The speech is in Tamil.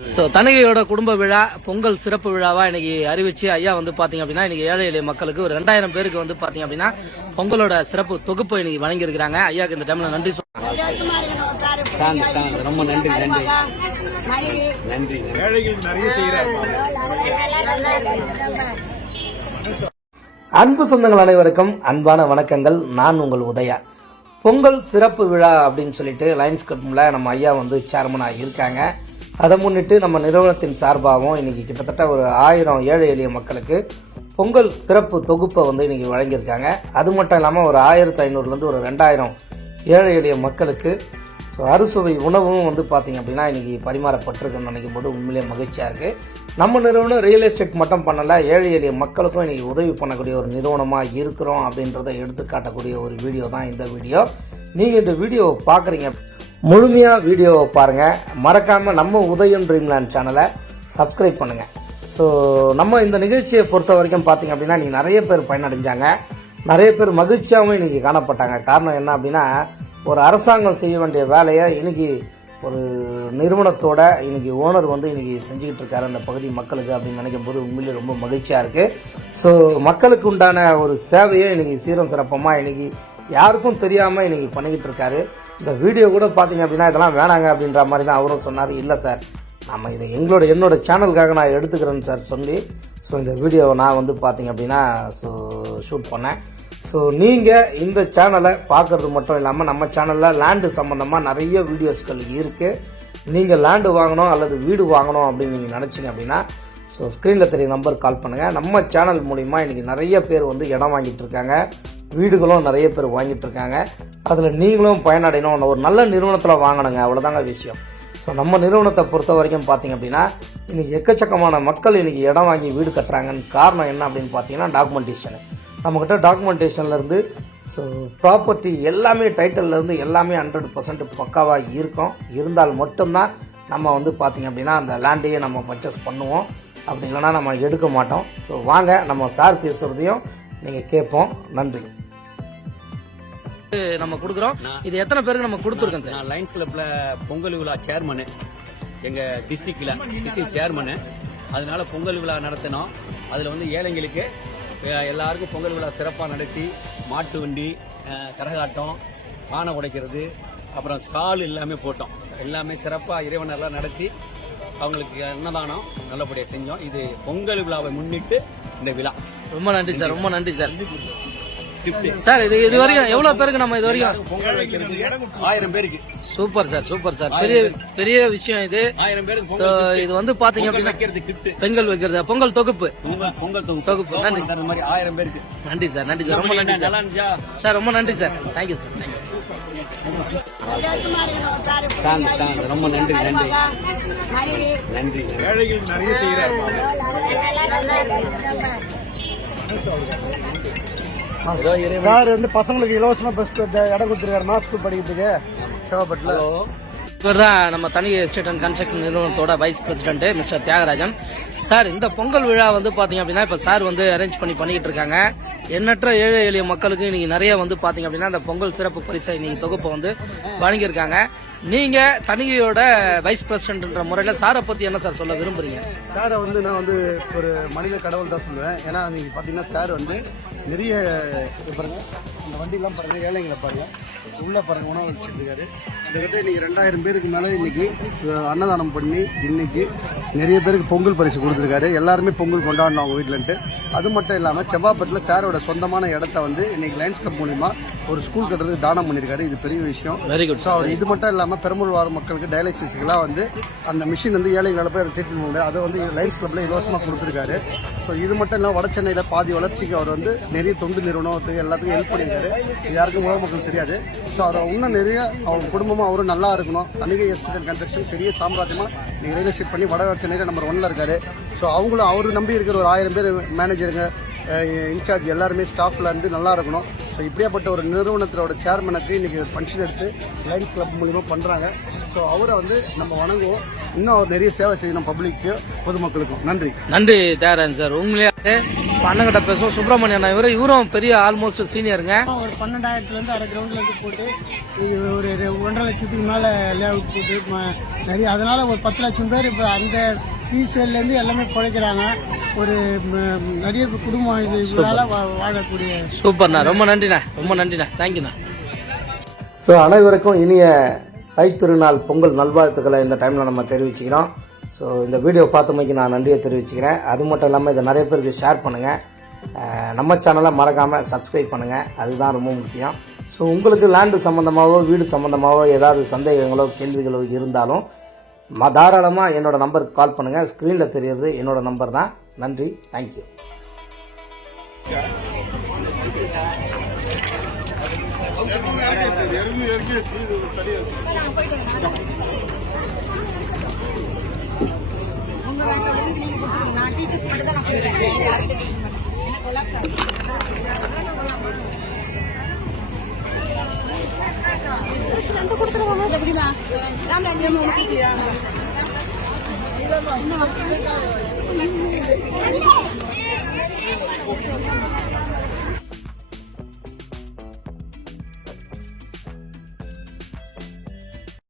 ஸோ தணிகையோட குடும்ப விழா பொங்கல் சிறப்பு விழாவா இன்னைக்கு அறிவிச்சு ஐயா வந்து பாத்தீங்க அப்படின்னா இன்னைக்கு ஏழை எளிய மக்களுக்கு ஒரு 2000 பேருக்கு வந்து பாத்தீங்க அப்படின்னா பொங்கலோட சிறப்பு தொகுப்பை இன்னைக்கு வழங்கி இருக்கிறாங்க. ஐயாக்கு இந்த டைம்ல நன்றி ரொம்ப நன்றி நன்றி அன்பு சொந்தங்கள் அனைவருக்கும் அன்பான வணக்கங்கள். நான் உங்கள் உதயா. பொங்கல் சிறப்பு விழா அப்படின்னு சொல்லிட்டு லயன்ஸ் கிளப்ல நம்ம ஐயா வந்து சேர்மனாக இருக்காங்க. அதை முன்னிட்டு நம்ம நிறுவனத்தின் சார்பாகவும் இன்னைக்கு கிட்டத்தட்ட ஒரு 1000 ஏழை எளிய மக்களுக்கு பொங்கல் சிறப்பு தொகுப்பை வந்து இன்னைக்கு வழங்கியிருக்காங்க. அது மட்டும் இல்லாமல் ஒரு 1500லேருந்து ஒரு 2000 ஏழை எளிய மக்களுக்கு அறுசுவை உணவும் வந்து பார்த்திங்க அப்படின்னா இன்றைக்கி பரிமாறப்பட்டிருக்குன்னு நினைக்கும் போது உண்மையிலே மகிழ்ச்சியாக இருக்குது. நம்ம நிறுவனம் ரியல் எஸ்டேட் மட்டும் பண்ணலை, ஏழை எளிய மக்களுக்கும் இன்றைக்கி உதவி பண்ணக்கூடிய ஒரு நிறுவனமாக இருக்கிறோம் அப்படின்றத எடுத்து காட்டக்கூடிய ஒரு வீடியோ தான் இந்த வீடியோ. நீங்கள் இந்த வீடியோவை பார்க்குறீங்க, முழுமையாக வீடியோவை பாருங்கள். மறக்காமல் நம்ம உதயம் ட்ரீம்லேண்ட் சேனலை சப்ஸ்கிரைப் பண்ணுங்கள். ஸோ நம்ம இந்த நிகழ்ச்சியை பொறுத்த வரைக்கும் பார்த்திங்க அப்படின்னா இன்றைக்கி நிறைய பேர் பயனடைஞ்சாங்க, நிறைய பேர் மகிழ்ச்சியாகவும் இன்றைக்கி காணப்பட்டாங்க. காரணம் என்ன அப்படின்னா, ஒரு அரசாங்கம் செய்ய வேண்டிய வேலையை இன்றைக்கி ஒரு நிறுவனத்தோட இன்றைக்கி ஓனர் வந்து இன்றைக்கி செஞ்சுக்கிட்டு இருக்காரு அந்த பகுதி மக்களுக்கு அப்படின்னு நினைக்கும் போது உண்மையிலே ரொம்ப மகிழ்ச்சியாக இருக்குது. ஸோ மக்களுக்கு உண்டான ஒரு சேவையை இன்றைக்கி சீரம் சிறப்பமாக இன்றைக்கி யாருக்கும் தெரியாமல் இன்றைக்கி பண்ணிக்கிட்டு இருக்காரு. இந்த வீடியோ கூட பார்த்தீங்க அப்படின்னா இதெல்லாம் வேணாங்க அப்படின்ற மாதிரி தான் அவரும் சொன்னார். இல்லை சார், நம்ம இதை என்னோட சேனலுக்காக நான் எடுத்துக்கிறேன்னு சார் சொல்லி ஸோ இந்த வீடியோவை நான் வந்து பார்த்தீங்க அப்படின்னா ஷூட் பண்ணேன். ஸோ நீங்கள் இந்த சேனலை பார்க்குறது மட்டும் இல்லாமல் நம்ம சேனலில் லேண்டு சம்மந்தமாக நிறைய வீடியோஸ்கள் இருக்குது. நீங்கள் லேண்டு வாங்கணும் அல்லது வீடு வாங்கணும் அப்படின்னு நீங்கள் நினச்சிங்க அப்படின்னா ஸோ ஸ்க்ரீனில் தெரிய நம்பர் கால் பண்ணுங்கள். நம்ம சேனல் மூலிமா இன்றைக்கி நிறைய பேர் வந்து இடம் வாங்கிட்டு இருக்காங்க, வீடுகளும் நிறைய பேர் வாங்கிட்டு இருக்காங்க. அதில் நீங்களும் பயனடையணும், ஒரு நல்ல நிறுவனத்தில் வாங்கணுங்க, அவ்வளோதாங்க விஷயம். ஸோ நம்ம நிறுவனத்தை பொறுத்த வரைக்கும் பார்த்திங்க அப்படின்னா இன்றைக்கி எக்கச்சக்கமான மக்கள் இன்றைக்கி இடம் வாங்கி வீடு கட்டுறாங்கன்னு காரணம் என்ன அப்படின்னு பார்த்தீங்கன்னா டாக்குமெண்டேஷன். நம்மக்கிட்ட டாக்குமெண்டேஷன்லேருந்து ஸோ ப்ராப்பர்ட்டி எல்லாமே டைட்டில்லேருந்து எல்லாமே 100% பக்காவாக இருக்கும். இருந்தால் மட்டும்தான் நம்ம வந்து பார்த்திங்க அப்படின்னா அந்த லேண்டையே நம்ம பர்ச்சேஸ் பண்ணுவோம், அப்படி இல்லைனா நம்ம எடுக்க மாட்டோம். ஸோ வாங்க நம்ம சார் பேசுகிறதையும் நீங்கள் கேட்போம். நன்றி. நம்ம கொடுக்குறோம். இது எத்தனை பேருக்கு நம்ம கொடுத்துருக்கோம் சார்? நான் லயன்ஸ் கிளப்ல பொங்கல் விழா சேர்மனு, எங்கள் டிஸ்ட்ரிக்ட் சேர்மனு. அதனால பொங்கல் விழா நடத்தினோம். அதில் வந்து ஏழைங்களுக்கு எல்லாருக்கும் பொங்கல் விழா சிறப்பாக நடத்தி மாட்டு வண்டி, கரகாட்டம், பானை உடைக்கிறது, அப்புறம் ஸ்டால் எல்லாமே போட்டோம். எல்லாமே சிறப்பாக இறைவனெல்லாம் நடத்தி அவங்களுக்கு அன்னதானம் நல்லபடியாக செஞ்சோம். இது பொங்கல் விழாவை முன்னிட்டு இந்த விழா. ரொம்ப நன்றி சார், ரொம்ப நன்றி சார். சார் இது வரைக்கும் எவ்வளவு பேருக்கு நம்ம இது வரைக்கும் பொங்கல் வைக்கிறது? 1000 பேருக்கு. Super sir, super sir. பெரிய விஷயம் இது. 1000 பேருக்கு இது வந்து பாத்தீங்க அப்படின்னா பெண்கள் வைக்கிறது பொங்கல் தொகுப்பு. நன்றி. அந்த மாதிரி 1000 பேருக்கு. நன்றி சார், நன்றி சார், ரொம்ப நன்றி சார். சார் ரொம்ப நன்றி சார், தேங்க்யூ சார். ரொம்ப நன்றி நன்றி. ஏழைகள் நிறைய செய்யறாங்க. சார் வந்து பசங்களுக்கு இலவசமா பஸ் இடம் கொடுத்துருக்காரு மாஸ்க் படிக்கிறதுக்கு சேவப்பட்டில். இவர் தான் நம்ம தனிகை எஸ்டேட் அண்ட் கன்ஸ்ட்ரக்ஷன் நிறுவனத்தோட vice president mister Thiyagarajan sir. இந்த பொங்கல் விழா வந்து பாத்தீங்க அப்படின்னா இப்ப சார் வந்து அரேஞ்ச் பண்ணிக்கிட்டு இருக்காங்க. எண்ணற்ற ஏழை எளிய மக்களுக்கு இன்னைக்கு நிறைய வந்து பாத்தீங்க அப்படின்னா இந்த பொங்கல் சிறப்பு பரிசை இன்னைக்கு தொகுப்பை வந்து வழங்கியிருக்காங்க. நீங்க தனிகையோட வைஸ் பிரசிடென்ட்ன்ற முறையில சாரை பத்தி என்ன சார் சொல்ல விரும்புறீங்க? சாரை வந்து நான் வந்து ஒரு மனித கடவுள் தான் சொல்லுவேன். ஏன்னா நீங்க பாத்தீங்கன்னா சார் வந்து நிறைய பாருங்க, இந்த வண்டிலாம் பாருங்க, ஏழைங்களை பாருங்க, உள்ள பாருங்க உணவு வச்சுட்டு இருக்காரு. கிட்டத்தட்ட இன்னைக்கு 2000 பேருக்கு மேலே இன்னைக்கு அன்னதானம் பண்ணி இன்னைக்கு நிறைய பேருக்கு பொங்கல் பரிசு கொடுத்துருக்காரு. எல்லாருமே பொங்கல் கொண்டாடணும் அவங்க வீட்டிலன்ட்டு. அது மட்டும் இல்லாமல் செவ்வாப்பட்டில் சாரோட சொந்தமான இடத்த வந்து இன்னைக்கு லயன்ஸ் கிளப் மூலிமா ஒரு ஸ்கூல் கட்டுறதுக்கு தானம் பண்ணியிருக்காரு. இது பெரிய விஷயம். Very good. ஸோ இது மட்டும் இல்லாமல் பெரும்பூர் வார மக்களுக்கு டயாலிசிஸ்க்குலாம் வந்து அந்த மிஷின் வந்து ஏழைகளை போய் ட்ரீட்மெண்ட் பண்ணுறது, அதை வந்து லயன்ஸ் கிளப்ல இலவசமாக கொடுத்துருக்காரு. ஸோ இது மட்டும் இல்லாமல் வட சென்னையில் பாதி வளர்ச்சிக்கு அவர் வந்து நிறைய தொண்டு நிறுவனத்துக்கு எல்லாத்துக்கும் ஹெல்ப் பண்ணியிருக்காரு. இது யாருக்கும் உலக மக்களுக்கு தெரியாது. ஸோ அவரை இன்னும் நிறைய அவங்க குடும்பமாக அவரும் நல்லா இருக்கணும். தனிகை எஸ்டேட் அண்ட் கன்ஸ்ட்ரக்ஷன் பெரிய சாம்ராஜ்யமாக நீங்கள் ரியல் எஸ்டேட் பண்ணி வட சென்னையில் நம்பர் 1ல இருக்காரு. ஸோ அவங்களும் அவர் நம்பி இருக்கிற ஒரு 1000 பேர் மேனேஜருங்க, இன்சார்ஜ் எல்லாருமே ஸ்டாஃப்ல இருந்து நல்லா இருக்கணும். ஸோ இப்படியாப்பட்ட ஒரு நிறுவனத்தோட சேர்மனுக்கு இன்னைக்கு ஃபங்க்ஷன் எடுத்து லயன்ஸ் கிளப் மூலிமா பண்ணுறாங்க. ஸோ அவரை வந்து நம்ம வணங்குவோம். இன்னும் அவர் நிறைய சேவை செய்யணும் பப்ளிக்கு, பொதுமக்களுக்கும். நன்றி. நன்றி தியாகராஜன் சார். உண்மையாக அண்ணங்கிட்ட பேசுவோம். சுப்பிரமணியன் இவரும் பெரிய ஆல்மோஸ்ட் சீனியருங்க. ஒரு 12,000 அரை கிரவுண்ட்ல இருந்து போட்டு ஒரு 1.5 லட்சத்துக்கு மேல லே அவுட் போட்டு நிறைய, அதனால ஒரு 10 லட்சம் பேர் இப்ப அந்த பிசிஎல்ல இருந்து எல்லாமே பிழைக்கிறாங்க. ஒரு நிறைய குடும்பம் இதனால வாழக்கூடிய. சூப்பர்ண்ணா, ரொம்ப நன்றிண்ணா, ரொம்ப நன்றிண்ணா, தேங்க்யூண்ணா. ஸோ அனைவருக்கும் இனிய தைத்திருநாள் பொங்கல் நல்வாழ்த்துக்களை இந்த டைமில் நம்ம தெரிவிச்சுக்கிறோம். ஸோ இந்த வீடியோ பார்த்தமைக்கு நான் நன்றியை தெரிவிச்சுக்கிறேன். அது மட்டும் இல்லாமல் இதை நிறைய பேருக்கு ஷேர் பண்ணுங்கள். நம்ம சேனலை மறக்காமல் சப்ஸ்கிரைப் பண்ணுங்கள், அதுதான் ரொம்ப முக்கியம். ஸோ உங்களுக்கு லேண்டு சம்மந்தமாகவோ வீடு சம்மந்தமாகவோ ஏதாவது சந்தேகங்களோ கேள்விகளோ இருந்தாலும் தாராளமாக என்னோடய நம்பருக்கு கால் பண்ணுங்கள். ஸ்க்ரீனில் தெரியறது என்னோடய நம்பர் தான். நன்றி, தேங்க்யூ. கொடுத்துருவாங்க